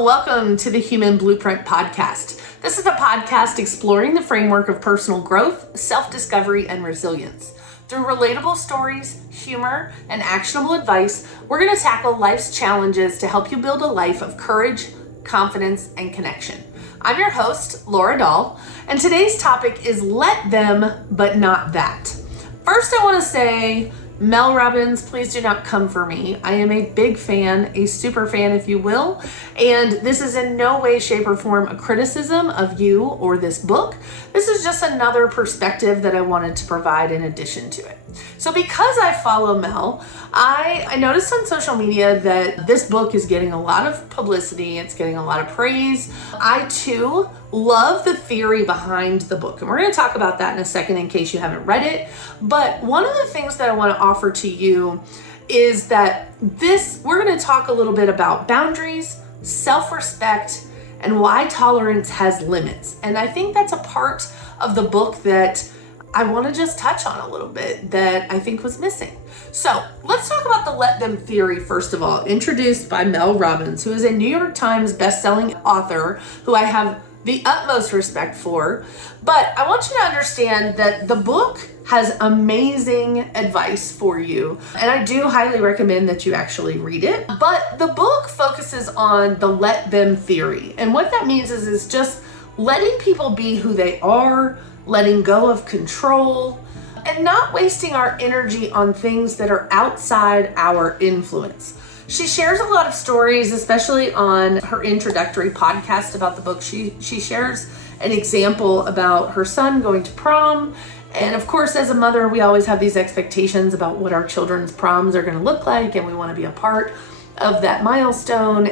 Welcome to the Human Blueprint Podcast. This is a podcast exploring the framework of personal growth, self-discovery, and resilience. Through relatable stories, humor, and actionable advice, we're going to tackle life's challenges to help you build a life of courage, confidence, and connection. I'm your host, Laura Dahl, and today's topic is let them, but not that. First, I want to say, Mel Robbins, please do not come for me. I am a big fan, a super fan, if you will, and this is in no way, shape, or form a criticism of you or this book. This is just another perspective that I wanted to provide in addition to it. So because I follow Mel, I noticed on social media that this book is getting a lot of publicity. It's getting a lot of praise. I too love the theory behind the book, and we're going to talk about that in a second in case you haven't read it. But one of the things that I want to offer to you is that we're going to talk a little bit about boundaries, self-respect, and why tolerance has limits. And I think that's a part of the book that I want to just touch on a little bit that I think was missing. So let's talk about the let them theory, first of all, introduced by Mel Robbins, who is a New York Times best-selling author who I have the utmost respect for. But I want you to understand that the book has amazing advice for you, and I do highly recommend that you actually read it. But the book focuses on the let them theory, and what that means is just letting people be who they are, letting go of control, and not wasting our energy on things that are outside our influence. She shares a lot of stories, especially on her introductory podcast about the book. She shares an example about her son going to prom. And of course, as a mother, we always have these expectations about what our children's proms are going to look like, and we want to be a part of that milestone.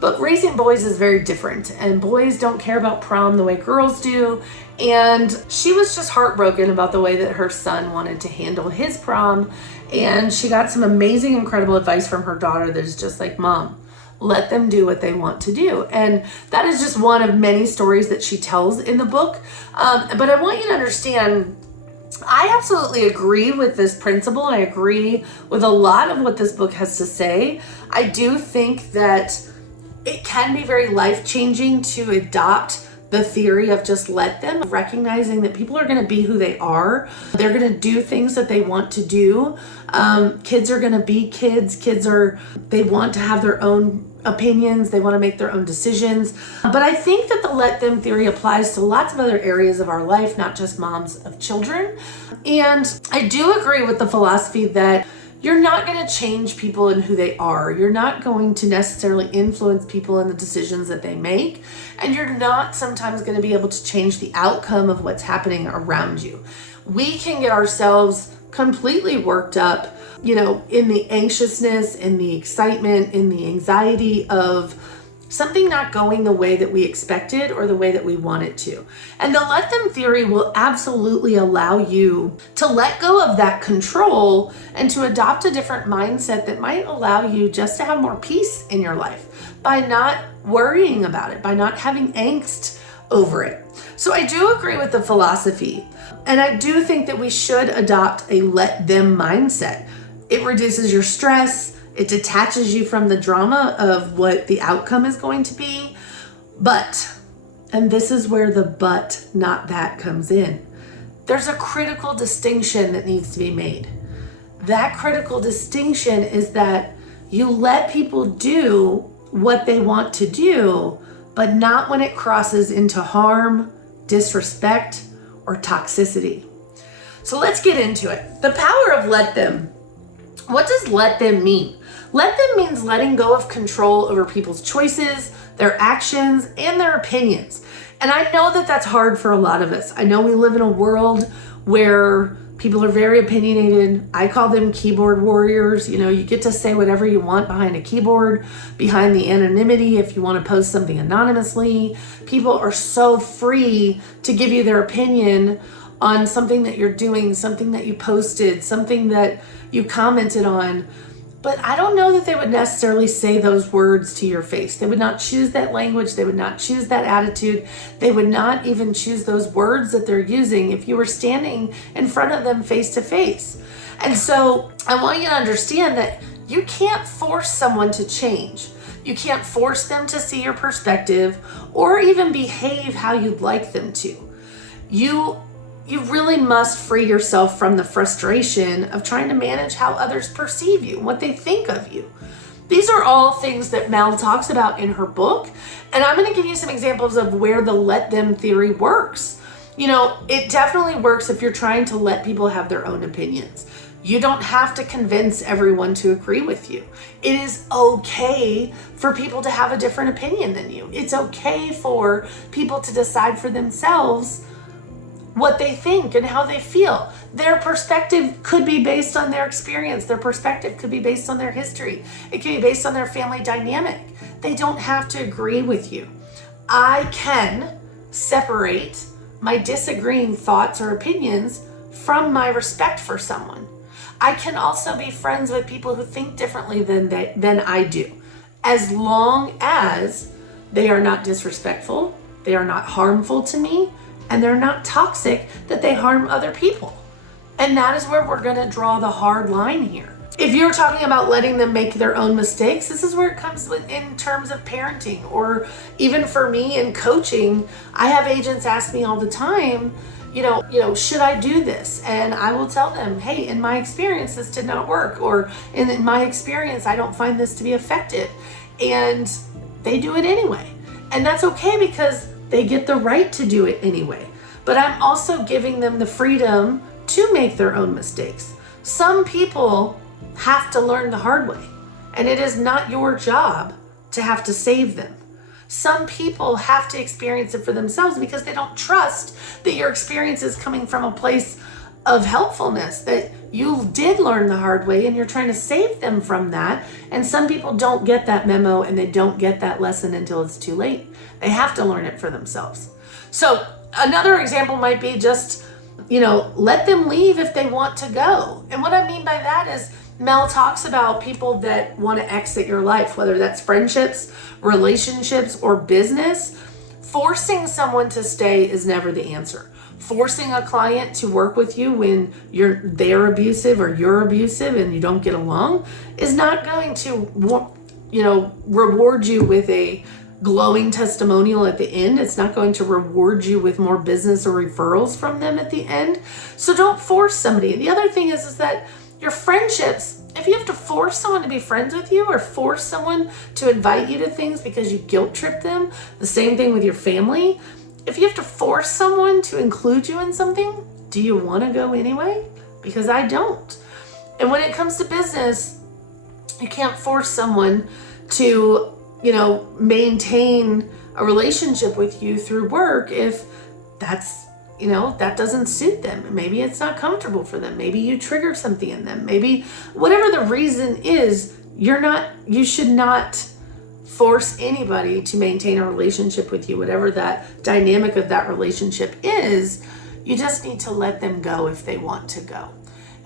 But raising boys is very different, and boys don't care about prom the way girls do. And she was just heartbroken about the way that her son wanted to handle his prom. And she got some amazing, incredible advice from her daughter that is just like, Mom, let them do what they want to do. And that is just one of many stories that she tells in the book. But I want you to understand, I absolutely agree with this principle. I agree with a lot of what this book has to say. I do think that it can be very life-changing to adopt the theory of just let them, recognizing that people are going to be who they are. They're going to do things that they want to do. Kids are going to be kids. They want to have their own opinions. They want to make their own decisions. But I think that the let them theory applies to lots of other areas of our life, not just moms of children. And I do agree with the philosophy that you're not going to change people in who they are. You're not going to necessarily influence people in the decisions that they make. And you're not sometimes going to be able to change the outcome of what's happening around you. We can get ourselves completely worked up, in the anxiousness, in the excitement, in the anxiety of something not going the way that we expected or the way that we want it to. And the let them theory will absolutely allow you to let go of that control and to adopt a different mindset that might allow you just to have more peace in your life by not worrying about it, by not having angst over it. So I do agree with the philosophy, and I do think that we should adopt a let them mindset. It reduces your stress. It detaches you from the drama of what the outcome is going to be. But, and this is where the but, not that, comes in. There's a critical distinction that needs to be made. That critical distinction is that you let people do what they want to do, but not when it crosses into harm, disrespect, or toxicity. So let's get into it. The power of let them. What does let them mean? Let them means letting go of control over people's choices, their actions, and their opinions. And I know that that's hard for a lot of us. I know we live in a world where people are very opinionated. I call them keyboard warriors. You get to say whatever you want behind a keyboard, behind the anonymity if you want to post something anonymously. People are so free to give you their opinion on something that you're doing, something that you posted, something that you commented on. But I don't know that they would necessarily say those words to your face. They would not choose that language. They would not choose that attitude. They would not even choose those words that they're using if you were standing in front of them face to face. And so I want you to understand that you can't force someone to change. You can't force them to see your perspective or even behave how you'd like them to. You really must free yourself from the frustration of trying to manage how others perceive you, what they think of you. These are all things that Mel talks about in her book, and I'm going to give you some examples of where the let them theory works. It definitely works if you're trying to let people have their own opinions. You don't have to convince everyone to agree with you. It is okay for people to have a different opinion than you. It's okay for people to decide for themselves what they think and how they feel. Their perspective could be based on their experience. Their perspective could be based on their history. It could be based on their family dynamic. They don't have to agree with you. I can separate my disagreeing thoughts or opinions from my respect for someone. I can also be friends with people who think differently than I do, as long as they are not disrespectful, they are not harmful to me, and they're not toxic that they harm other people. And that is where we're gonna draw the hard line here. If you're talking about letting them make their own mistakes, this is where it comes in terms of parenting, or even for me in coaching. I have agents ask me all the time, should I do this? And I will tell them, hey, in my experience, this did not work, or in my experience, I don't find this to be effective. And they do it anyway. And that's okay, because they get the right to do it anyway. But I'm also giving them the freedom to make their own mistakes. Some people have to learn the hard way, and it is not your job to have to save them. Some people have to experience it for themselves because they don't trust that your experience is coming from a place of helpfulness, that you did learn the hard way and you're trying to save them from that. And some people don't get that memo, and they don't get that lesson until it's too late. They have to learn it for themselves. So another example might be just, let them leave if they want to go. And what I mean by that is, Mel talks about people that want to exit your life, whether that's friendships, relationships, or business. Forcing someone to stay is never the answer. Forcing a client to work with you when they're abusive or you're abusive and you don't get along is not going to, reward you with a glowing testimonial at the end. It's not going to reward you with more business or referrals from them at the end. So don't force somebody. The other thing is that your friendships, if you have to force someone to be friends with you or force someone to invite you to things because you guilt trip them, the same thing with your family. If you have to force someone to include you in something, do you want to go anyway? Because I don't. And when it comes to business, you can't force someone to, maintain a relationship with you through work if that doesn't suit them. Maybe it's not comfortable for them. Maybe you trigger something in them. Maybe whatever the reason is, you should not force anybody to maintain a relationship with you. Whatever that dynamic of that relationship is, you just need to let them go if they want to go.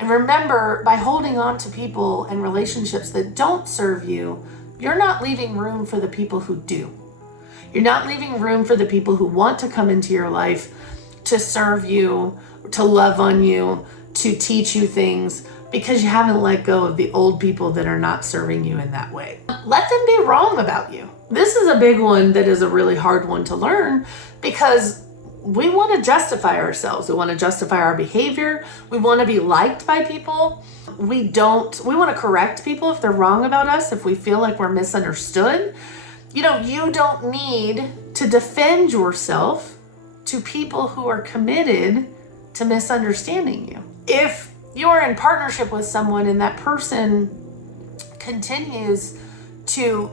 And remember, by holding on to people and relationships that don't serve you, you're not leaving room for the people who do. You're not leaving room for the people who want to come into your life to serve you, to love on you, to teach you things, because you haven't let go of the old people that are not serving you in that way. Let them be wrong about you. This is a big one that is a really hard one to learn, because we want to justify ourselves. We want to justify our behavior. We want to be liked by people. We want to correct people if they're wrong about us, if we feel like we're misunderstood. You don't need to defend yourself to people who are committed to misunderstanding you. If you're in partnership with someone and that person continues to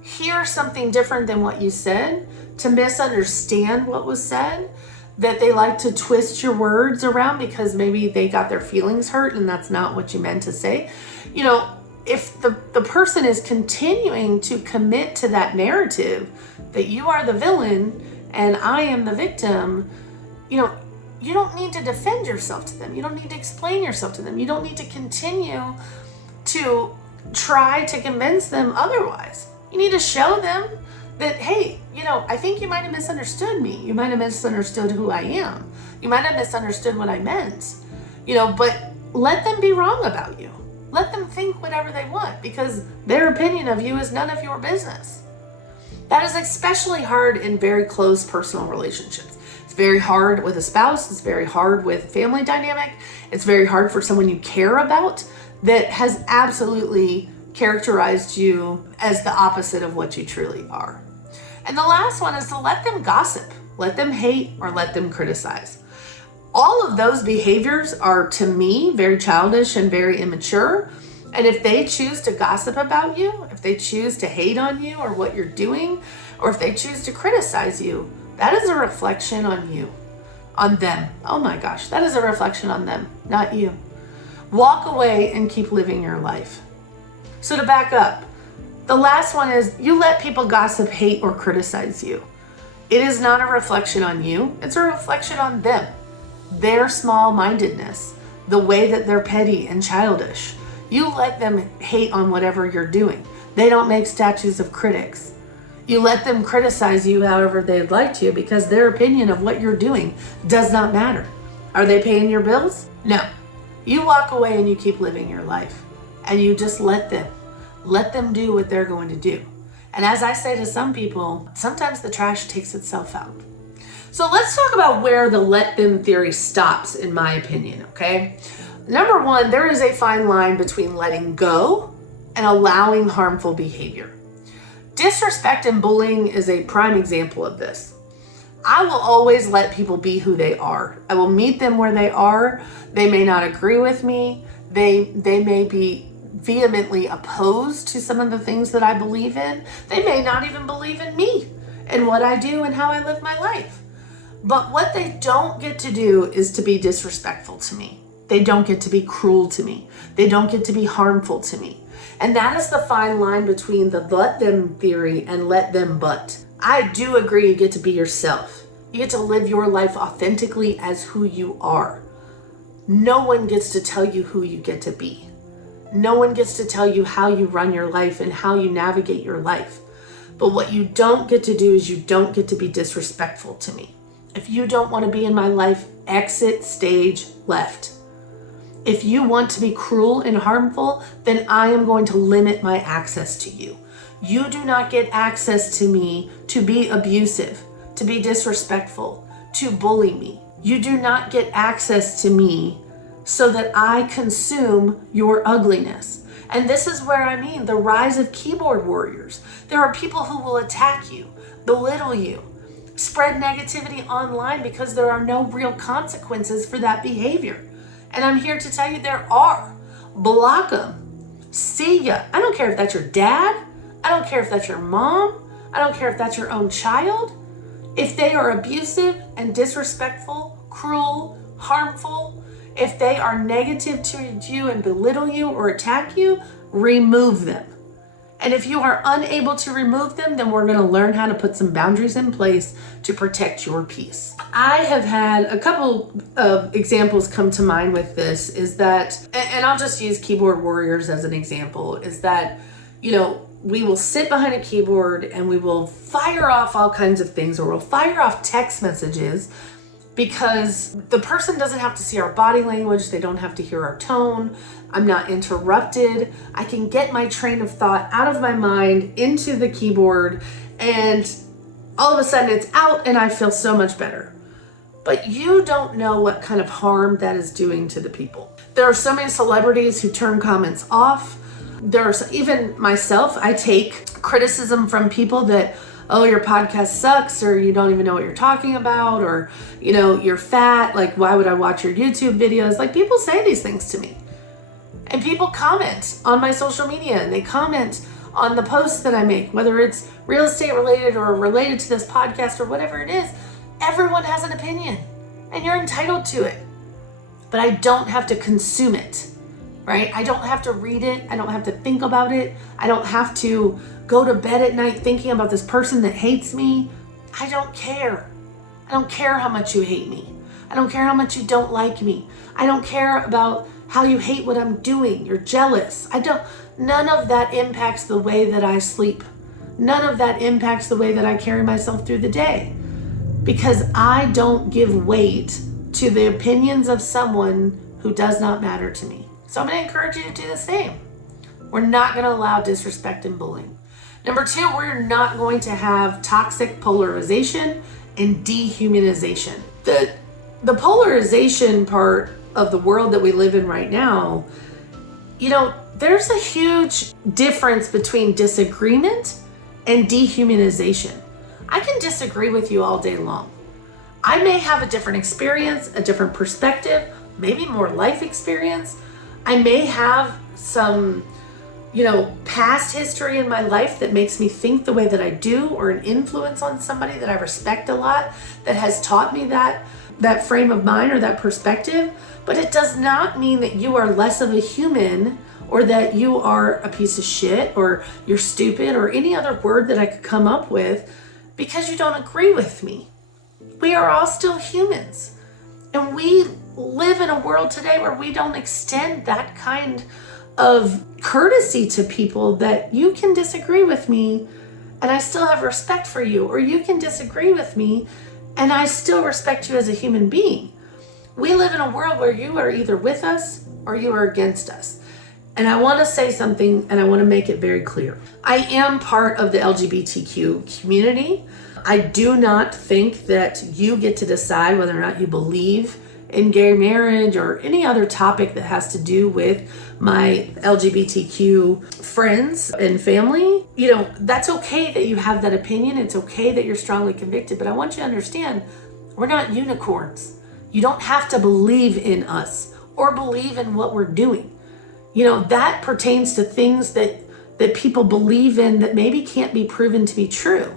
hear something different than what you said, to misunderstand what was said, that they like to twist your words around because maybe they got their feelings hurt and that's not what you meant to say. If the person is continuing to commit to that narrative that you are the villain and I am the victim, you don't need to defend yourself to them. You don't need to explain yourself to them. You don't need to continue to try to convince them otherwise. You need to show them that, hey, I think you might have misunderstood me. You might have misunderstood who I am. You might have misunderstood what I meant, but let them be wrong about you. Let them think whatever they want, because their opinion of you is none of your business. That is especially hard in very close personal relationships. It's very hard with a spouse. It's very hard with family dynamic. It's very hard for someone you care about that has absolutely characterized you as the opposite of what you truly are. And the last one is to let them gossip, let them hate, or let them criticize. All of those behaviors are, to me, very childish and very immature. And if they choose to gossip about you, if they choose to hate on you or what you're doing, or if they choose to criticize you, that is a reflection on you, on them. Oh my gosh, that is a reflection on them, not you. Walk away and keep living your life. So to back up, the last one is you let people gossip, hate, or criticize you. It is not a reflection on you. It's a reflection on them, their small-mindedness, the way that they're petty and childish. You let them hate on whatever you're doing. They don't make statues of critics. You let them criticize you however they'd like to, because their opinion of what you're doing does not matter. Are they paying your bills? No. You walk away and you keep living your life, and you just let them do what they're going to do. And as I say to some people, sometimes the trash takes itself out. So let's talk about where the let them theory stops, in my opinion, okay? Number one, there is a fine line between letting go and allowing harmful behavior. Disrespect and bullying is a prime example of this. I will always let people be who they are. I will meet them where they are. They may not agree with me. They may be vehemently opposed to some of the things that I believe in. They may not even believe in me and what I do and how I live my life. But what they don't get to do is to be disrespectful to me. They don't get to be cruel to me. They don't get to be harmful to me. And that is the fine line between the let them theory and let them but. I do agree you get to be yourself. You get to live your life authentically as who you are. No one gets to tell you who you get to be. No one gets to tell you how you run your life and how you navigate your life. But what you don't get to do is you don't get to be disrespectful to me. If you don't want to be in my life, exit stage left. If you want to be cruel and harmful, then I am going to limit my access to you. You do not get access to me to be abusive, to be disrespectful, to bully me. You do not get access to me so that I consume your ugliness. And this is where I mean the rise of keyboard warriors. There are people who will attack you, belittle you, spread negativity online because there are no real consequences for that behavior. And I'm here to tell you there are. Block them. See ya. I don't care if that's your dad. I don't care if that's your mom. I don't care if that's your own child. If they are abusive and disrespectful, cruel, harmful, if they are negative to you and belittle you or attack you, remove them. And if you are unable to remove them, then we're going to learn how to put some boundaries in place to protect your peace. I have had a couple of examples come to mind with this, is that, and I'll just use keyboard warriors as an example, is that, we will sit behind a keyboard and we will fire off all kinds of things, or we'll fire off text messages because the person doesn't have to see our body language. They don't have to hear our tone. I'm not interrupted. I can get my train of thought out of my mind into the keyboard, and all of a sudden it's out and I feel so much better. But you don't know what kind of harm that is doing to the people. There are so many celebrities who turn comments off. There's even myself, I take criticism from people that, oh, your podcast sucks, or you don't even know what you're talking about, or, you're fat, like, why would I watch your YouTube videos? Like, people say these things to me. And people comment on my social media, and they comment on the posts that I make, whether it's real estate related or related to this podcast or whatever it is. Everyone has an opinion, and you're entitled to it. But I don't have to consume it. Right? I don't have to read it. I don't have to think about it. I don't have to go to bed at night thinking about this person that hates me. I don't care. I don't care how much you hate me. I don't care how much you don't like me. I don't care about how you hate what I'm doing. You're jealous. None of that impacts the way that I sleep. None of that impacts the way that I carry myself through the day. Because I don't give weight to the opinions of someone who does not matter to me. So I'm going to encourage you to do the same. We're not going to allow disrespect and bullying. Number 2, we're not going to have toxic polarization and dehumanization. The polarization part of the world that we live in right now, there's a huge difference between disagreement and dehumanization. I can disagree with you all day long. I may have a different experience, a different perspective, maybe more life experience. I may have some, past history in my life that makes me think the way that I do, or an influence on somebody that I respect a lot that has taught me that frame of mind or that perspective. But it does not mean that you are less of a human, or that you are a piece of shit, or you're stupid, or any other word that I could come up with because you don't agree with me. We are all still humans. And we live in a world today where we don't extend that kind of courtesy to people, that you can disagree with me and I still have respect for you, or you can disagree with me and I still respect you as a human being. We live in a world where you are either with us or you are against us. And I want to say something, and I want to make it very clear. I am part of the LGBTQ community. I do not think that you get to decide whether or not you believe in gay marriage or any other topic that has to do with my LGBTQ friends and family. That's okay that you have that opinion. It's okay that you're strongly convicted, but I want you to understand, we're not unicorns. You don't have to believe in us or believe in what we're doing. That pertains to things that people believe in that maybe can't be proven to be true.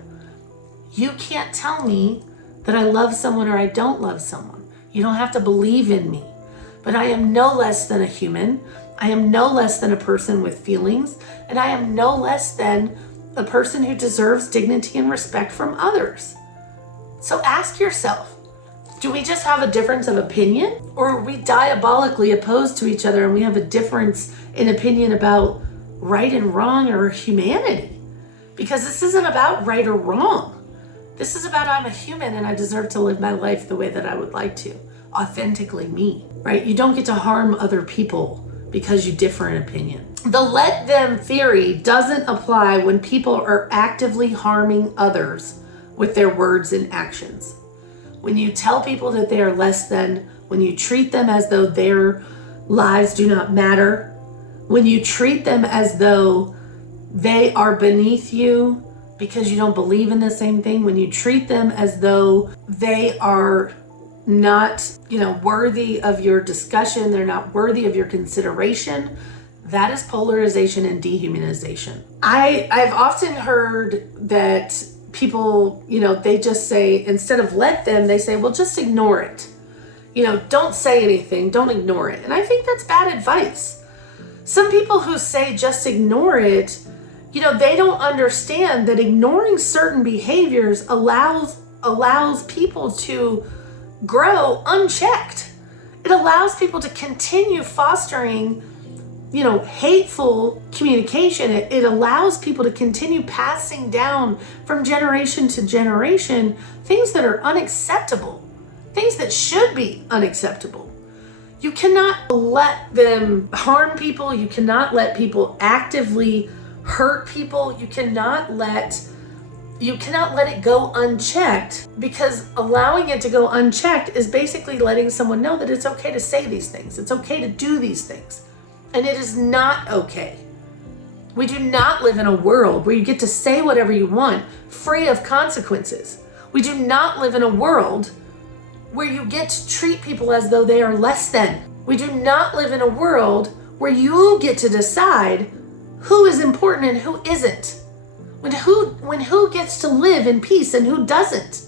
You can't tell me that I love someone or I don't love someone. You don't have to believe in me. But I am no less than a human. I am no less than a person with feelings. And I am no less than a person who deserves dignity and respect from others. So ask yourself, do we just have a difference of opinion, or are we diabolically opposed to each other and we have a difference in opinion about right and wrong or humanity? Because this isn't about right or wrong. This is about, I'm a human and I deserve to live my life the way that I would like to, authentically me, right? You don't get to harm other people because you differ in opinion. The let them theory doesn't apply when people are actively harming others with their words and actions. When you tell people that they are less than, when you treat them as though their lives do not matter, when you treat them as though they are beneath you because you don't believe in the same thing, when you treat them as though they are not, worthy of your discussion, they're not worthy of your consideration, that is polarization and dehumanization. I've often heard that people, they just say, instead of let them, they say, well, just ignore it. Don't say anything, don't ignore it. And I think that's bad advice. Some people who say just ignore it, they don't understand that ignoring certain behaviors allows people to grow unchecked. It allows people to continue fostering hateful communication. It allows people to continue passing down from generation to generation things that are unacceptable, things that should be unacceptable. You cannot let them harm people. You cannot let people actively hurt people. You cannot let it go unchecked, because allowing it to go unchecked is basically letting someone know that it's okay to say these things. It's okay to do these things. And it is not okay. We do not live in a world where you get to say whatever you want, free of consequences. We do not live in a world where you get to treat people as though they are less than. We do not live in a world where you get to decide who is important and who isn't. When who gets to live in peace and who doesn't.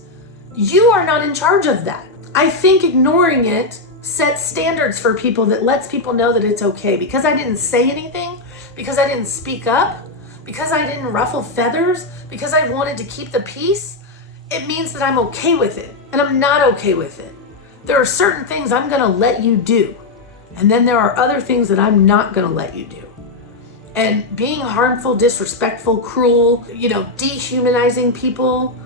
You are not in charge of that. I think ignoring it sets standards for people that lets people know that it's okay. Because I didn't say anything, because I didn't speak up, because I didn't ruffle feathers, because I wanted to keep the peace, it means that I'm okay with it. And I'm not okay with it. There are certain things I'm going to let you do. And then there are other things that I'm not going to let you do. And being harmful, disrespectful, cruel, dehumanizing people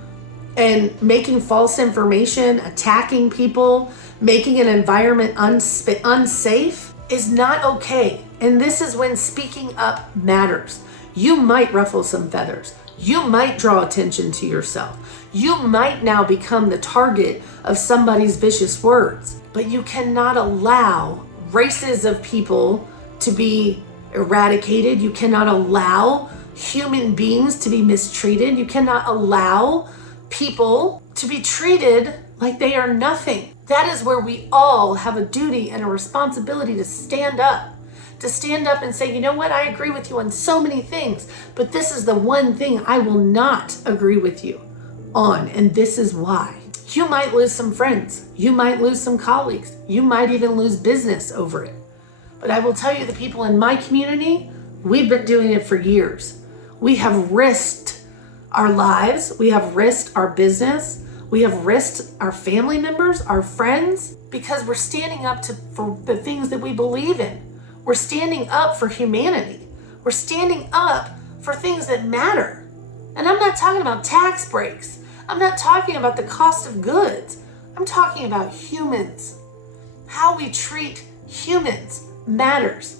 and making false information, attacking people, making an environment unsafe is not okay. And this is when speaking up matters. You might ruffle some feathers. You might draw attention to yourself. You might now become the target of somebody's vicious words, but you cannot allow races of people to be eradicated. You cannot allow human beings to be mistreated. You cannot allow people to be treated like they are nothing. That is where we all have a duty and a responsibility to stand up and say, you know what, I agree with you on so many things, but this is the one thing I will not agree with you on, and this is why. You might lose some friends. You might lose some colleagues. You might even lose business over it. But I will tell you, the people in my community, we've been doing it for years. We have risked our lives. We have risked our business. We have risked our family members, our friends, because we're standing up for the things that we believe in. We're standing up for humanity. We're standing up for things that matter. And I'm not talking about tax breaks. I'm not talking about the cost of goods. I'm talking about humans. How we treat humans matters.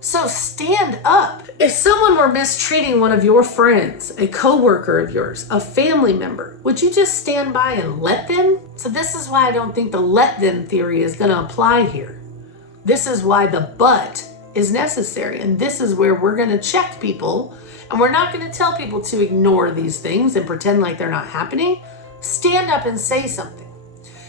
So stand up. If someone were mistreating one of your friends, a coworker of yours, a family member, would you just stand by and let them? So this is why I don't think the let them theory is going to apply here. This is why the but is necessary. And this is where we're going to check people, and we're not going to tell people to ignore these things and pretend like they're not happening. Stand up and say something.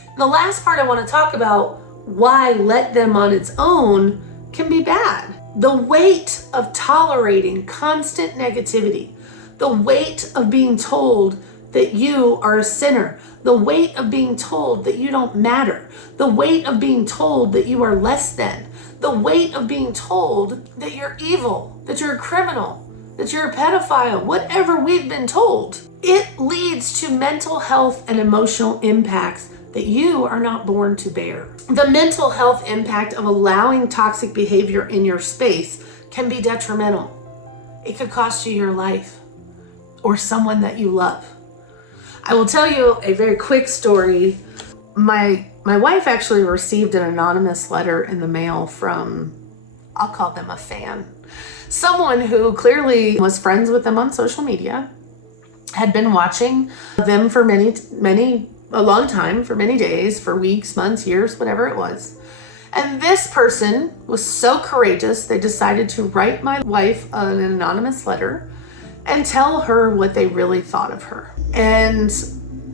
And the last part I want to talk about why let them on its own can be bad. The weight of tolerating constant negativity, the weight of being told that you are a sinner, the weight of being told that you don't matter, the weight of being told that you are less than, the weight of being told that you're evil, that you're a criminal, that you're a pedophile, whatever we've been told. It leads to mental health and emotional impacts that you are not born to bear. The mental health impact of allowing toxic behavior in your space can be detrimental. It could cost you your life or someone that you love. I will tell you a very quick story. My wife actually received an anonymous letter in the mail from, I'll call them a fan. Someone who clearly was friends with them on social media, had been watching them for a long time, for many days, for weeks, months, years, whatever it was. And this person was so courageous, they decided to write my wife an anonymous letter and tell her what they really thought of her. And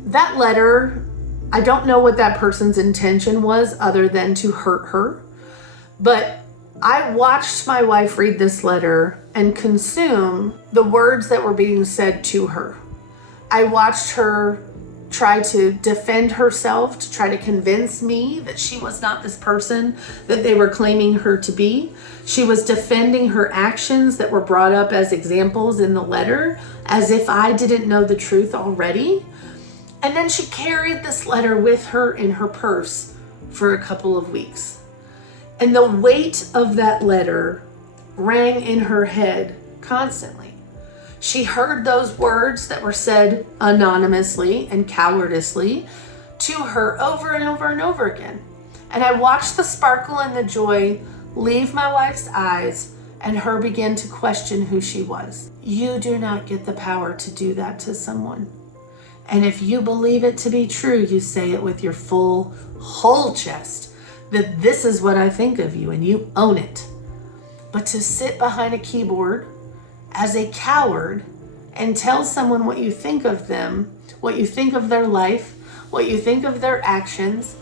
that letter, I don't know what that person's intention was other than to hurt her. But I watched my wife read this letter and consume the words that were being said to her. I watched her try to defend herself, to try to convince me that she was not this person that they were claiming her to be. She was defending her actions that were brought up as examples in the letter, as if I didn't know the truth already. And then she carried this letter with her in her purse for a couple of weeks. And the weight of that letter rang in her head constantly. She heard those words that were said anonymously and cowardice to her over and over and over again. And I watched the sparkle and the joy leave my wife's eyes and her begin to question who she was. You do not get the power to do that to someone. And if you believe it to be true, you say it with your whole chest, that this is what I think of you, and you own it. But to sit behind a keyboard as a coward and tell someone what you think of them, what you think of their life, what you think of their actions,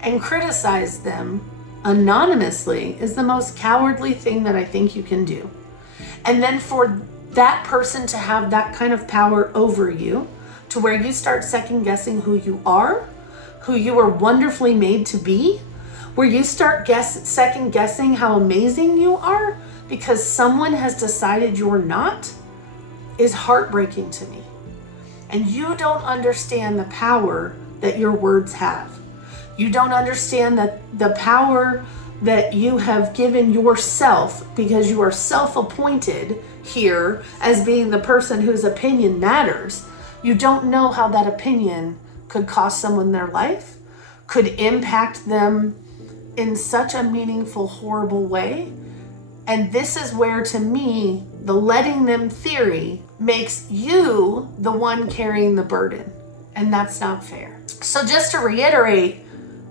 and criticize them anonymously is the most cowardly thing that I think you can do. And then for that person to have that kind of power over you, to where you start second guessing who you are, who you were wonderfully made to be, where you start second guessing how amazing you are because someone has decided you're not, is heartbreaking to me. And you don't understand the power that your words have. You don't understand that the power that you have given yourself, because you are self-appointed here as being the person whose opinion matters. You don't know how that opinion could cost someone their life, could impact them in such a meaningful, horrible way. And this is where, to me, the letting them theory makes you the one carrying the burden. And that's not fair. So just to reiterate,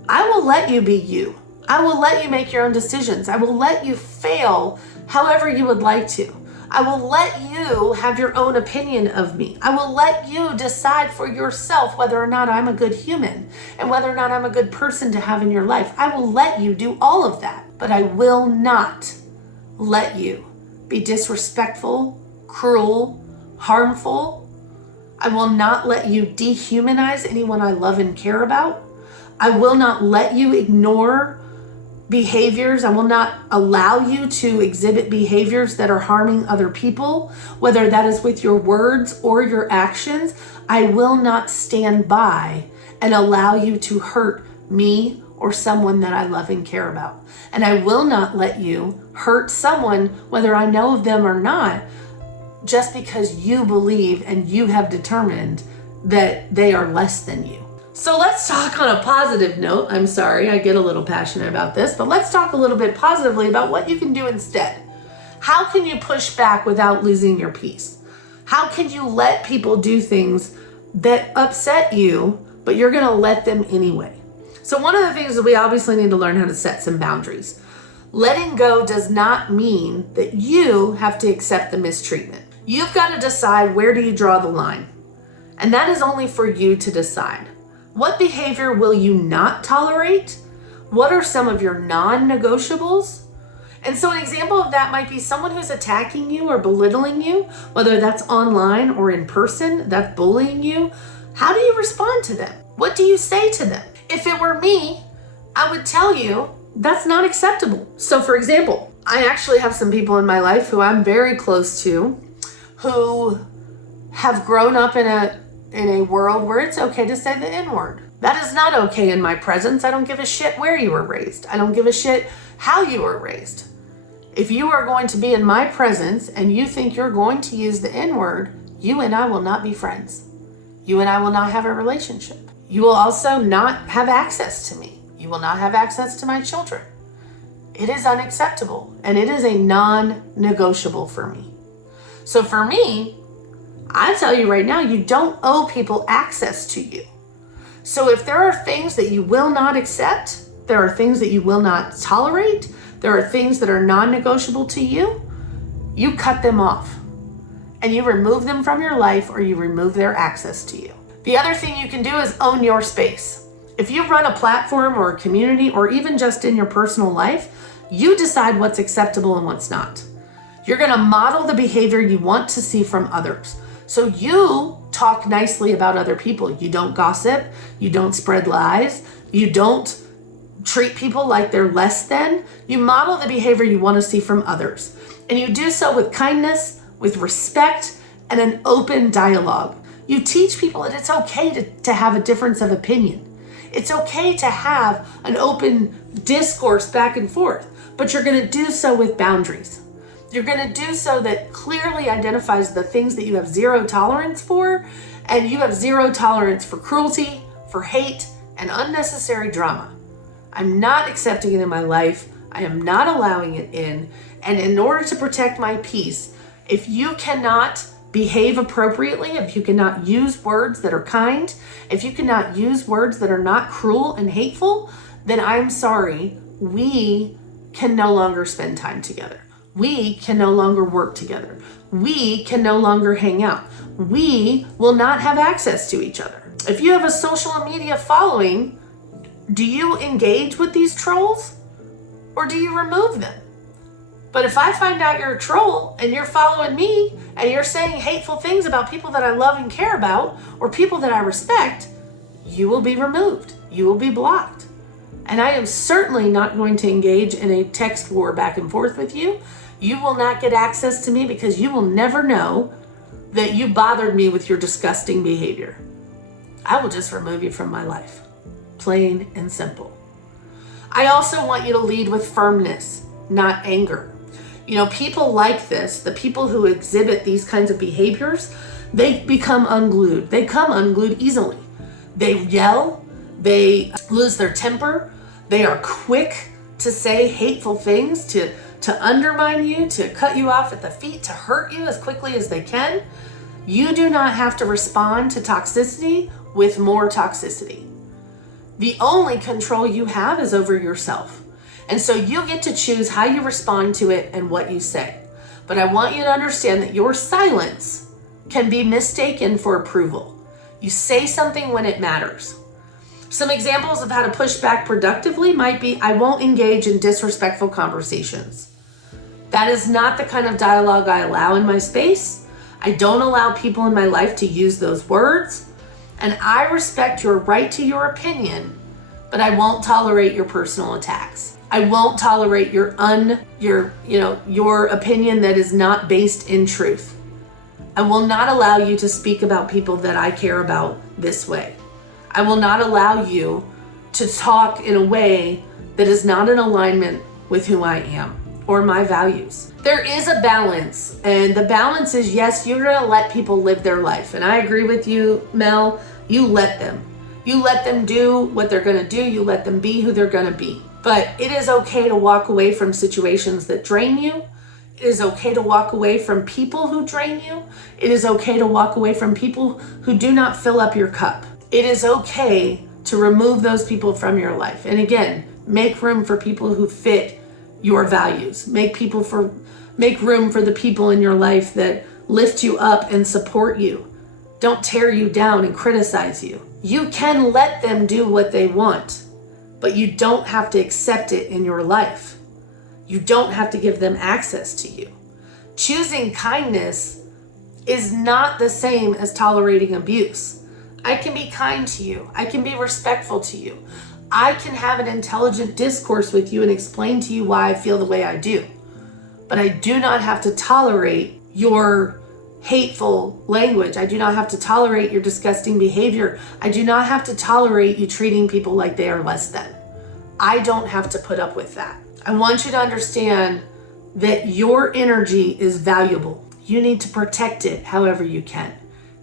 I will let you be you. I will let you make your own decisions. I will let you fail however you would like to. I will let you have your own opinion of me. I will let you decide for yourself whether or not I'm a good human and whether or not I'm a good person to have in your life. I will let you do all of that, but I will not let you be disrespectful, cruel, harmful. I will not let you dehumanize anyone I love and care about. I will not let you ignore behaviors. I will not allow you to exhibit behaviors that are harming other people, whether that is with your words or your actions. I will not stand by and allow you to hurt me or someone that I love and care about. And I will not let you hurt someone, whether I know of them or not, just because you believe and you have determined that they are less than you. So let's talk on a positive note. I'm sorry, I get a little passionate about this, but let's talk a little bit positively about what you can do instead. How can you push back without losing your peace? How can you let people do things that upset you, but you're gonna let them anyway? So one of the things that we obviously need to learn how to set some boundaries. Letting go does not mean that you have to accept the mistreatment. You've got to decide, where do you draw the line? And that is only for you to decide. What behavior will you not tolerate? What are some of your non-negotiables? And so an example of that might be someone who's attacking you or belittling you, whether that's online or in person, that's bullying you. How do you respond to them? What do you say to them? If it were me, I would tell you that's not acceptable. So for example, I actually have some people in my life who I'm very close to who have grown up in a world where it's okay to say the N-word. That is not okay in my presence. I don't give a shit where you were raised. I don't give a shit how you were raised. If you are going to be in my presence and you think you're going to use the N-word, you and I will not be friends. You and I will not have a relationship. You will also not have access to me. You will not have access to my children. It is unacceptable, and it is a non-negotiable for me. So for me, I tell you right now, you don't owe people access to you. So if there are things that you will not accept, there are things that you will not tolerate, there are things that are non-negotiable to you, you cut them off and you remove them from your life, or you remove their access to you. The other thing you can do is own your space. If you run a platform or a community, or even just in your personal life, you decide what's acceptable and what's not. You're gonna model the behavior you want to see from others. So you talk nicely about other people. You don't gossip, you don't spread lies, you don't treat people like they're less than. You model the behavior you want to see from others. And you do so with kindness, with respect, and an open dialogue. You teach people that it's okay to have a difference of opinion. It's okay to have an open discourse back and forth, but you're gonna do so with boundaries. You're gonna do so that clearly identifies the things that you have zero tolerance for, and you have zero tolerance for cruelty, for hate, and unnecessary drama. I'm not accepting it in my life. I am not allowing it in. And in order to protect my peace, if you cannot behave appropriately, if you cannot use words that are kind, if you cannot use words that are not cruel and hateful, then I'm sorry, we can no longer spend time together. We can no longer work together. We can no longer hang out. We will not have access to each other. If you have a social media following, do you engage with these trolls or do you remove them? But if I find out you're a troll and you're following me and you're saying hateful things about people that I love and care about, or people that I respect, you will be removed. You will be blocked. And I am certainly not going to engage in a text war back and forth with you. You will not get access to me because you will never know that you bothered me with your disgusting behavior. I will just remove you from my life. Plain and simple. I also want you to lead with firmness, not anger. You know, people like this, the people who exhibit these kinds of behaviors, they become unglued. They come unglued easily. They yell, they lose their temper, they are quick to say hateful things, to undermine you, to cut you off at the feet, to hurt you as quickly as they can, you do not have to respond to toxicity with more toxicity. The only control you have is over yourself. And so you get to choose how you respond to it and what you say. But I want you to understand that your silence can be mistaken for approval. You say something when it matters. Some examples of how to push back productively might be, I won't engage in disrespectful conversations. That is not the kind of dialogue I allow in my space. I don't allow people in my life to use those words. And I respect your right to your opinion, but I won't tolerate your personal attacks. I won't tolerate your opinion that is not based in truth. I will not allow you to speak about people that I care about this way. I will not allow you to talk in a way that is not in alignment with who I am or my values. There is a balance, and the balance is, yes, you're gonna let people live their life. And I agree with you, Mel, you let them. You let them do what they're gonna do. You let them be who they're gonna be. But it is okay to walk away from situations that drain you. It is okay to walk away from people who drain you. It is okay to walk away from people who do not fill up your cup. It is okay to remove those people from your life. And again, make room for people who fit your values. Make room for the people in your life that lift you up and support you. Don't tear you down and criticize you. You can let them do what they want, but you don't have to accept it in your life. You don't have to give them access to you. Choosing kindness is not the same as tolerating abuse. I can be kind to you. I can be respectful to you. I can have an intelligent discourse with you and explain to you why I feel the way I do. But I do not have to tolerate your hateful language. I do not have to tolerate your disgusting behavior. I do not have to tolerate you treating people like they are less than. I don't have to put up with that. I want you to understand that your energy is valuable. You need to protect it however you can.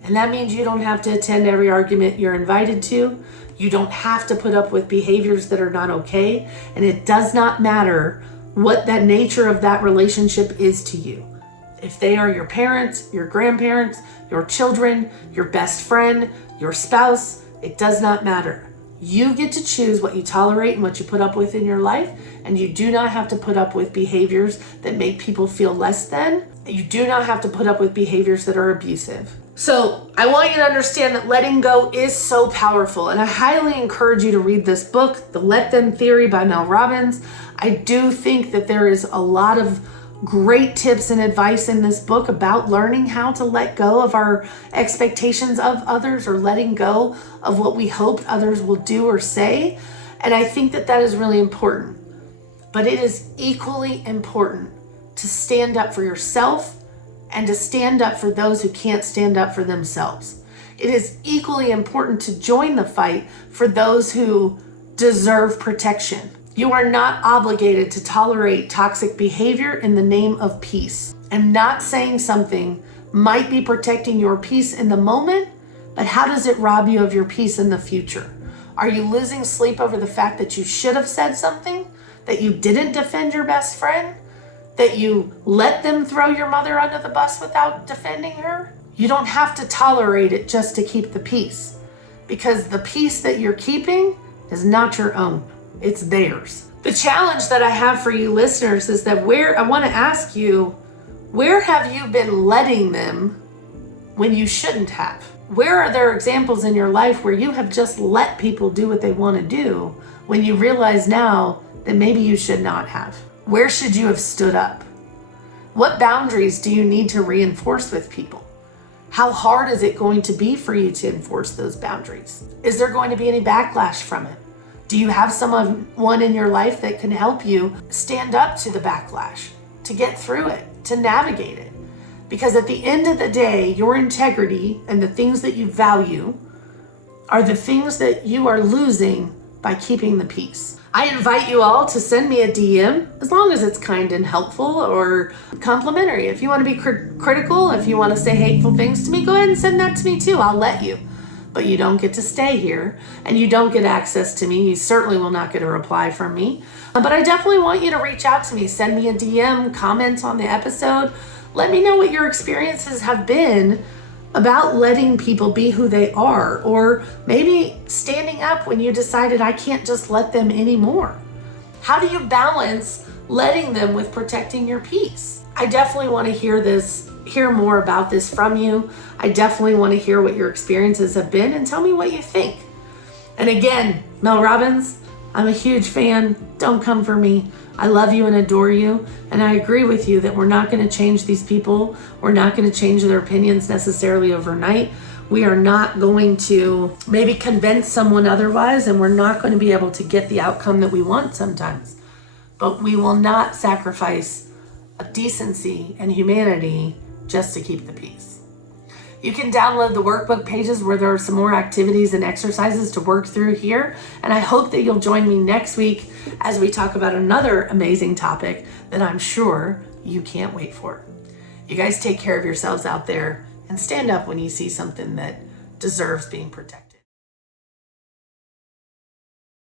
And that means you don't have to attend every argument you're invited to. You don't have to put up with behaviors that are not okay. And it does not matter what that nature of that relationship is to you. If they are your parents, your grandparents, your children, your best friend, your spouse, it does not matter. You get to choose what you tolerate and what you put up with in your life, and you do not have to put up with behaviors that make people feel less than. You do not have to put up with behaviors that are abusive. So I want you to understand that letting go is so powerful, and I highly encourage you to read this book, The Let Them Theory by Mel Robbins. I do think that there is a lot of great tips and advice in this book about learning how to let go of our expectations of others, or letting go of what we hoped others will do or say. And I think that that is really important. But it is equally important to stand up for yourself and to stand up for those who can't stand up for themselves. It is equally important to join the fight for those who deserve protection. You are not obligated to tolerate toxic behavior in the name of peace. And not saying something might be protecting your peace in the moment, but how does it rob you of your peace in the future? Are you losing sleep over the fact that you should have said something? That you didn't defend your best friend? That you let them throw your mother under the bus without defending her? You don't have to tolerate it just to keep the peace, because the peace that you're keeping is not your own. It's theirs. The challenge that I have for you listeners is that I want to ask you, where have you been letting them when you shouldn't have? Where are there examples in your life where you have just let people do what they want to do when you realize now that maybe you should not have? Where should you have stood up? What boundaries do you need to reinforce with people? How hard is it going to be for you to enforce those boundaries? Is there going to be any backlash from it? Do you have someone in your life that can help you stand up to the backlash, to get through it, to navigate it? Because at the end of the day, your integrity and the things that you value are the things that you are losing by keeping the peace. I invite you all to send me a DM, as long as it's kind and helpful or complimentary. If you want to be critical, if you want to say hateful things to me, go ahead and send that to me too. I'll let you. but you don't get to stay here and you don't get access to me. You certainly will not get a reply from me. But I definitely want you to reach out to me. Send me a DM, comment on the episode. Let me know what your experiences have been about letting people be who they are, or maybe standing up when you decided I can't just let them anymore. How do you balance letting them with protecting your peace? I definitely want to hear more about this from you. I definitely want to hear what your experiences have been and tell me what you think. And again, Mel Robbins, I'm a huge fan. Don't come for me. I love you and adore you. And I agree with you that we're not going to change these people. We're not going to change their opinions necessarily overnight. We are not going to maybe convince someone otherwise, and we're not going to be able to get the outcome that we want sometimes. But we will not sacrifice decency and humanity just to keep the peace. You can download the workbook pages where there are some more activities and exercises to work through here. And I hope that you'll join me next week as we talk about another amazing topic that I'm sure you can't wait for. You guys take care of yourselves out there and stand up when you see something that deserves being protected.